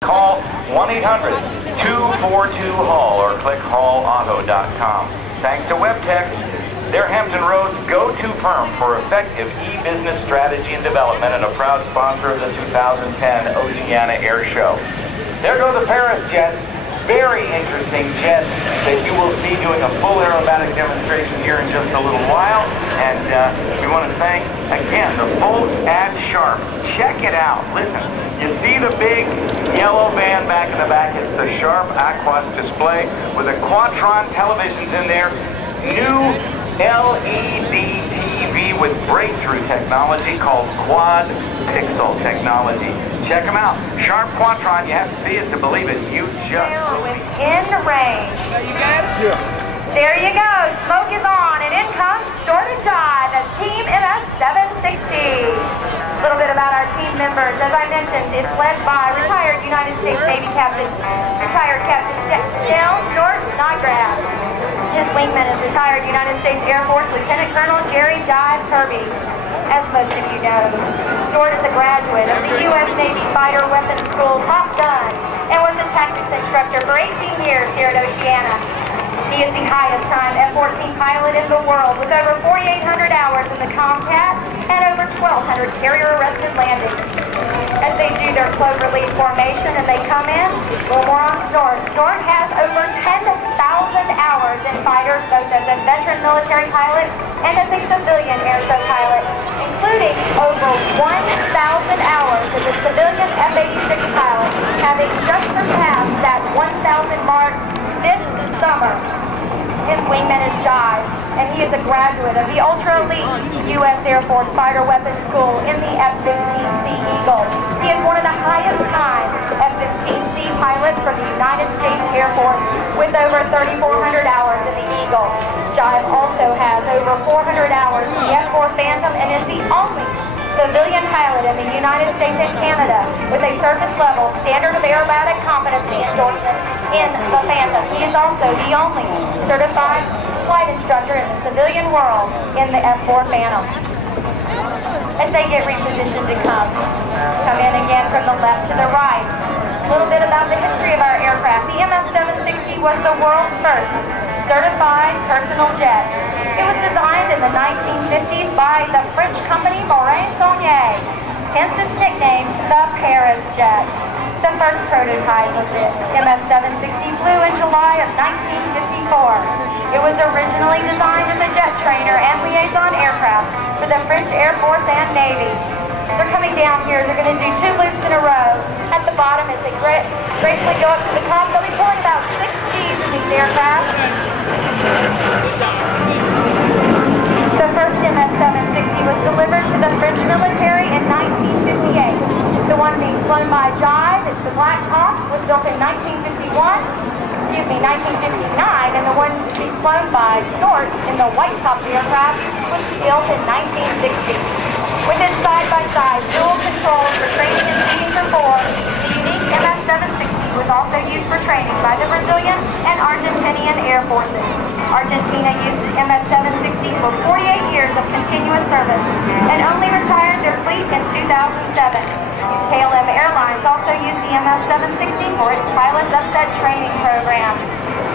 Call 1-800-242-HAUL or click haulauto.com. Thanks to WebText, they're Hampton Road's go-to firm for effective e-business strategy and development and a proud sponsor of the 2010 Oceana Airshow. There go the Paris Jets. Very interesting jets that you will see doing a full aerobatic demonstration here in just a little while. And we want to thank, again, the folks at Sharp. Check it out. Listen, you see the big yellow band back in the back? It's the Sharp Aquos display with the Quadtron televisions in there. New LED TV with breakthrough technology called Quad Pixel technology. Check them out. Sharp Quadtron, you have to see it to believe it. You just... Within range. There you go. Smoke is on, and in comes Snort and Jive as Team MS760. A little bit about our team members. As I mentioned, it's led by retired United States Navy Captain, retired Captain Snort Snodgrass. His wingman is retired United States Air Force Lieutenant Colonel Jerry Jive Kerby. As most of you know, Snort is a graduate of the U.S. Navy Fighter Weapons School Top Gun and was a tactics instructor for 18 years here at Oceana. He is the highest time F-14 pilot in the world with over 4,800 hours in the Comcat and over 1,200 carrier-arrested landings. As they do their clover leaf formation and they come in, a little more on Snort. Snort has over 10,000 hours in fighters, both as a veteran military pilot and as a civilian airshow pilot, including over 1,000 hours as a civilian F-86 pilot, having just surpassed that 1,000 mark this summer. His wingman is Jive, and he is a graduate of the ultra-elite U.S. Air Force Fighter Weapons School in the F-15C Eagle. He is one of the highest time F-15C pilots from the United States Air Force with over 3,400 hours in the Eagle. Jive also has over 400 hours in the F-4 Phantom and is the only civilian pilot in the United States and Canada with a surface-level standard of aerobatic competency endorsement in the Phantom. He is also the only certified flight instructor in the civilian world in the F-4 Phantom. As they get repositioned to come in again from the left to the right. A little bit about the history of our aircraft. The MS760 was the world's first certified personal jet. It was designed in the 1950s by the French company Saunier, hence its nickname, the Paris Jet. The first prototype of the MS760 flew in July of 1954. It was originally designed as a jet trainer and liaison aircraft for the French Air Force and Navy. They're coming down here. They're going to do 2 loops in a row. At the bottom, as they gracefully go up to the top, they'll be pulling about 6 Gs in these aircraft. The first MS760 was delivered to the French military in 1958. The one being flown by Jive, it's the Black Hawk, was built in 1959, and the one being flown by Snort in the White Top aircraft was built in 1960. With its side-by-side dual controls for training and seating for 4, the unique MS760 was also used for training by the Brazilian and Argentinian Air Forces. Argentina used the MS760 for 48 years of continuous service and only retired their fleet in 2007. KLM Airlines also used the MS760 for its pilot upset training program.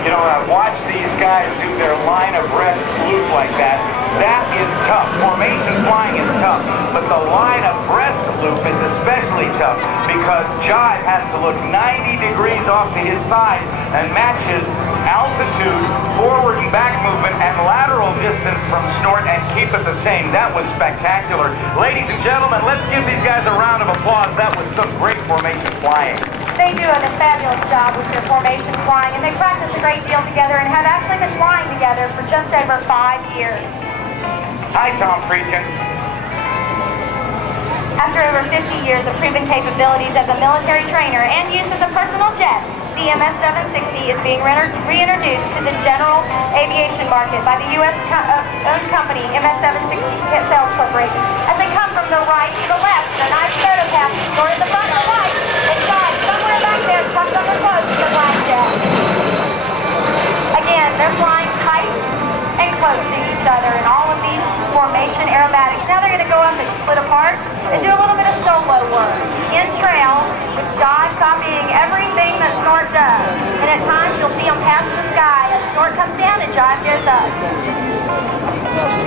You know, I've watched these guys do their line abreast loop like that. That is tough. Formation flying is tough, but the line abreast loop is especially tough because Jive has to look 90 degrees off to his side and matches altitude, forward and back movement, and lateral distance from Snort and keep it the same. That was spectacular. Ladies and gentlemen, let's give these guys a round of applause. That was some great formation flying. They do a fabulous job with their formation flying, and they practice a great deal together and have actually been flying together for just over 5 years. Hi, Tom Friedkin. After over 50 years of proven capabilities as a military trainer and use as a personal jet, the MS760 is being reintroduced to the general aviation market by the U.S.-owned company MS760 Sales Corporation. As they come from the right to the left, the nice photograph or in the front to the right, inside, somewhere back there, tucked on the close to the black jet. Again, they're flying tight and close to each other in all of these formation aerobatics. Now they're going to go up and split apart and do a little bit of solo work. In trail, with Jive copying everything that Snort does. And at times you'll see them pass the sky as Snort comes down and Jive goes up.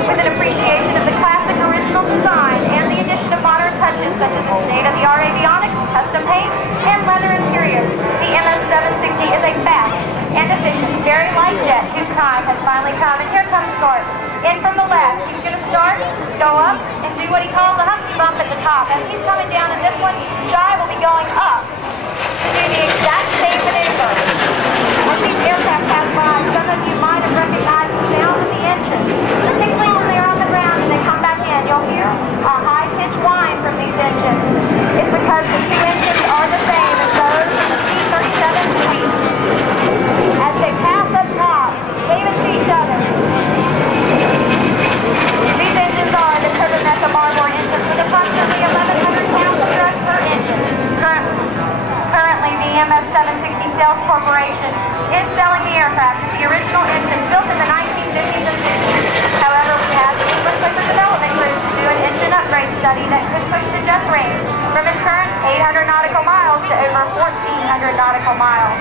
With an appreciation of the classic original design and the addition of modern touches such as state-of-the-art avionics, custom paint, and leather interiors, the MS760 is a fast and efficient, very light jet whose time has finally come. And here comes Snort. In from the left, he's going to start, go up, and do what he calls a humpty bump at the top. As he's coming down in this one, Jive will be going up to do the exact same maneuver. As these aircraft pass by, some of you might have recognized the sound of the engine. Particularly when they're on the ground and they come back in, you'll hear a high-pitched whine from these engines. It's because the two engines are the same as those in the C-37 suite. As they pass up top, waving to each other. These engines are the Kerby Marmor engines with approximately 1,100 pounds of thrust per engine. Currently, the MS760 Sales Corporation is selling the aircraft with the original engine built in the 1950s and 60s. However, we have the English Liquid Development Group to do an engine upgrade study that could push the jet range from its current 800 nautical miles to over 1,400 nautical miles.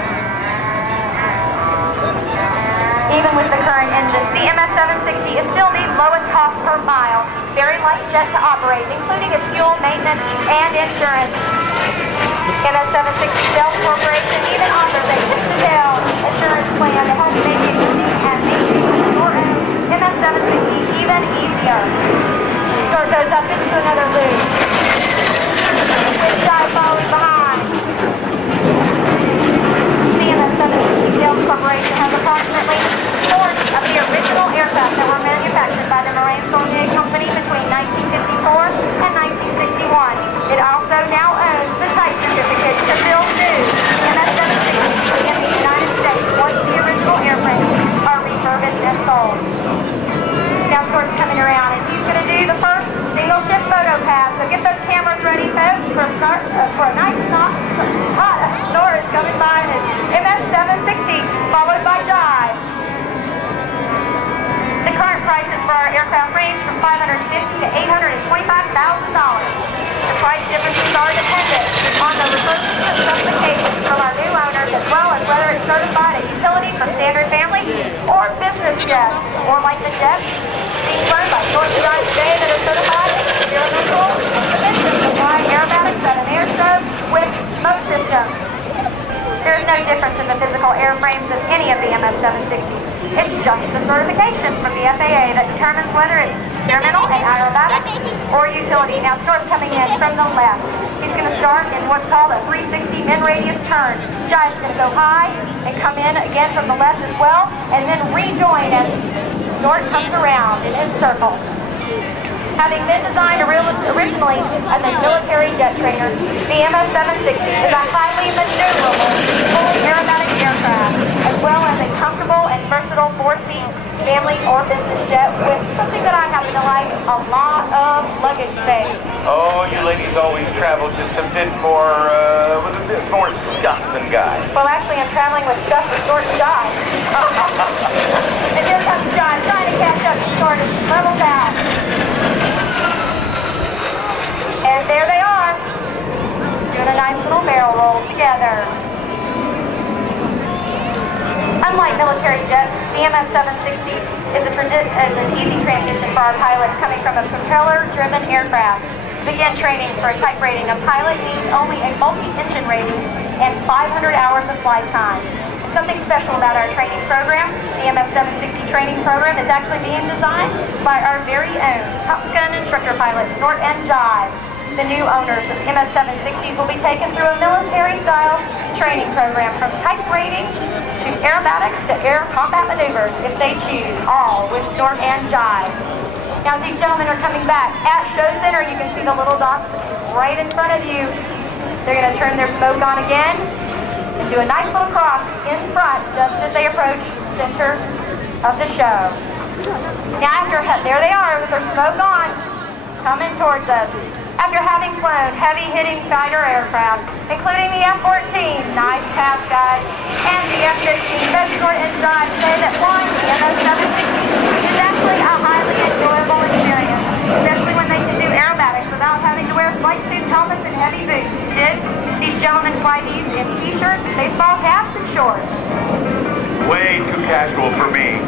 Even with the current engines, the MS760 is still the lowest cost per mile, very light jet to operate, including its fuel, maintenance, and insurance. MS760 Sales Corporation even offers a tip-to-tail insurance plan to help make it unique and make your own MS760 even easier. Snort goes up into another loop. This Jive follows behind. The MS760 Sales Corporation has approximately 40 of the original aircraft that were manufactured by the Naval Company between 1954 and 1961. It also now owns the type certificate to build new MS760 in the United States once the original airframes are refurbished and sold. Now Snort's coming around and he's going to do the first single shift photo pass. So get those cameras ready, folks, for a nice hot Snort is coming by in his MS760, followed by Jive. The current prices for our aircraft range from $550,000 to $825,000. The price differences are dependent on the refurbishment specifications from our new owners, as well as whether it's certified a utility for standard family or business jets, or like the jets being flown by Snort and Jive today that are certified as experimental dimensions to fly aerobatics at an air show with smoke systems. There's no difference in the physical airframes of any of the MS760s. It's just the certification from the FAA that determines whether it's experimental and aerobatic or utility. Now Snort's coming in from the left. He's going to start in what's called a 360 min-radius turn. Jive's going to go high and come in again from the left as well, and then rejoin as Snort comes around in his circle. Having been designed originally as a military jet trainer, the MS760 is a highly maneuverable, fully aerobatic aircraft, as well as a comfortable and versatile four-seat family or business jet with something that I happen to like, a lot of luggage space. Oh, you ladies always travel just a bit more, with a bit more stuff than guys. Well, actually, I'm traveling with stuff for Snort and Jive. And here comes Jive, trying to catch up to Snort at level fast. And there they are, doing a nice little barrel roll together. Unlike military jets, the MS760 is an easy transition for our pilots coming from a propeller-driven aircraft. To begin training for a type rating, a pilot needs only a multi-engine rating and 500 hours of flight time. Something special about our training program, the MS760 training program, is actually being designed by our very own Top Gun instructor pilots, Snort and Jive. The new owners of MS760s will be taken through a military-style training program from type rating to aerobatics to air combat maneuvers if they choose, all with Snort and Jive. Now as these gentlemen are coming back at Show Center, you can see the little dots right in front of you. They're going to turn their smoke on again and do a nice little cross in front just as they approach the center of the show. Now there they are with their smoke on, coming towards us. After having flown heavy-hitting fighter aircraft, including the F-14, nice pass guys, and the F-15, both Snort and Jive say that flying the MS760 is actually a highly enjoyable experience, especially when they can do aerobatics without having to wear flight suits, helmets, and heavy boots. Instead, these gentlemen's whiteys in t-shirts, baseball caps, and shorts. Way too casual for me.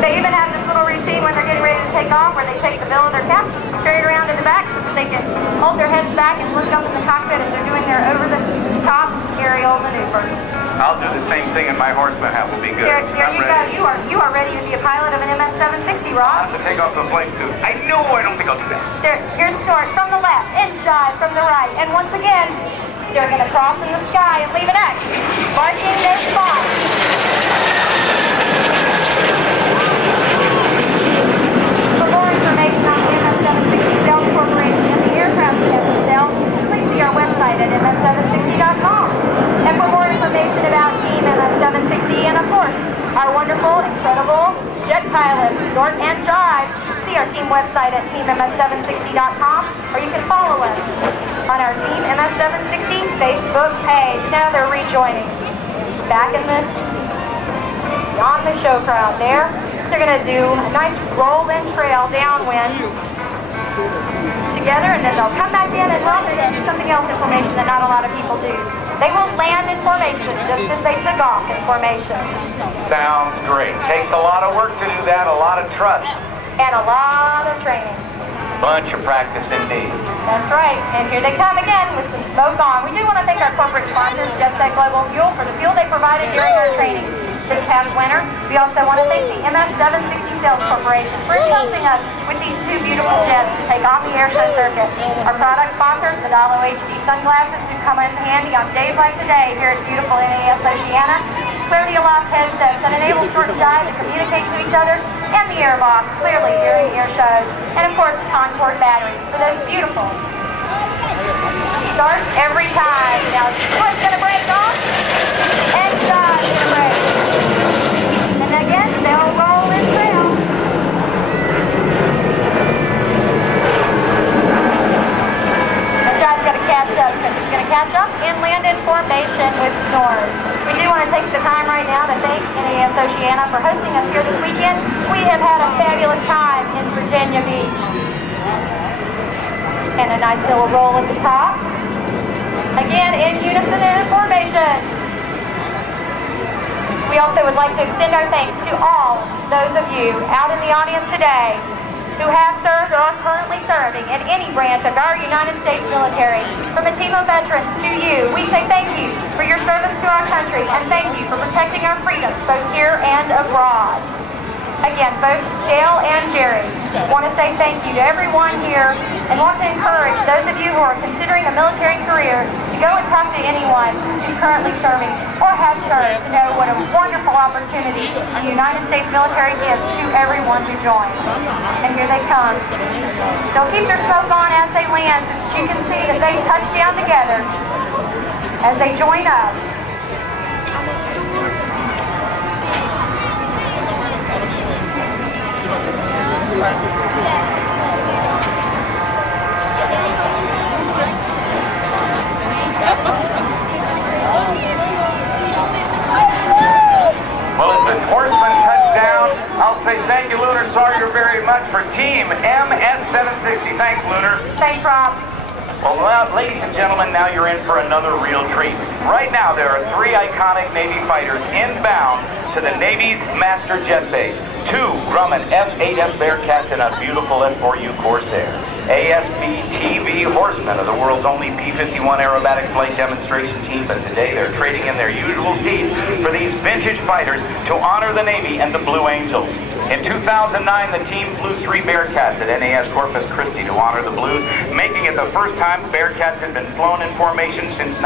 They even have this little routine when they're getting ready to take off where they take the bill of their cap straight around to the back so that they can hold their heads back and look up in the cockpit as they're doing their over-the-top aerial maneuvers. I'll do the same thing and my horseman hat will be good. There you go. You are ready to be a pilot of an MS760, Ross. I'll have to take off the flight suit. I don't think I'll do that. Here's Snort from the left and Jive from the right. And once again, they're going to cross in the sky and leave an X, marking their spot. For more information on the MS760 Sales Corporation and the aircraft we have to sell, please see our website at MS760.com. And for more information about Team MS760 and, of course, our wonderful, incredible jet pilots, Snort and Jive, see our team website at teamms760.com, or you can follow us on our Team MS760 Facebook page. Now they're rejoining. Back in on the show crowd there. They're going to do a nice roll-in trail downwind together, and then they'll come back in and, well, they're going to do something else in formation that not a lot of people do. They will land in formation just as they took off in formation. Sounds great. Takes a lot of work to do that, a lot of trust. And a lot of training. Bunch of practice indeed. That's right. And here they come again with some smoke on. We do want to thank our corporate sponsors, JetSec Global Fuel, for the fuel they provided during our training this past winter. We also want to thank the MS760 Sales Corporation for entrusting us with these two beautiful jets to take on the airshow circuit. Our product sponsors, Naval HD sunglasses, do come in handy on days like today here at beautiful NAS Oceana. Clarity aloft headsets that enable Snort and Jive to communicate to each other, and the airbox clearly during air shows. And of course, the Concord batteries for those beautiful starts every time. Now, Snort's going to break off, and Jive's going to break. And again, they'll roll and trail. And Jive's going to catch up, because he's going to catch up and land in formation with Snort. We do want to take the time right now to thank NAS Oceana for hosting us here this weekend. We have had a fabulous time in Virginia Beach. And a nice little roll at the top. Again, in unison and in formation. We also would like to extend our thanks to all those of you out in the audience today who have served or are currently serving in any branch of our United States military. From a team of veterans to you, we say thank you for your service to our country, and thank you for protecting our freedoms both here and abroad. Again, both Dale and Jerry want to say thank you to everyone here and want to encourage those of you who are considering a military career to go and talk to anyone who's currently serving or has served to know what a wonderful opportunity the United States military gives to everyone who joins. And here they come. They'll keep their smoke on as they land, so you can see that they touch down together as they join up. Well, as the horsemen touch down, I'll say thank you, Lunar Sawyer, very much for Team MS760. Thanks, Lunar. Thanks, Rob. Well, ladies and gentlemen, now you're in for another real treat. Right now, there are 3 iconic Navy fighters inbound to the Navy's master jet base. 2 Grumman F-8F Bearcats and a beautiful F-4U Corsair. ASP-TV Horsemen are the world's only P-51 aerobatic flight demonstration team, but today they're trading in their usual steeds for these vintage fighters to honor the Navy and the Blue Angels. In 2009, the team flew 3 Bearcats at NAS Corpus Christi to honor the Blues, making it the first time Bearcats had been flown in formation since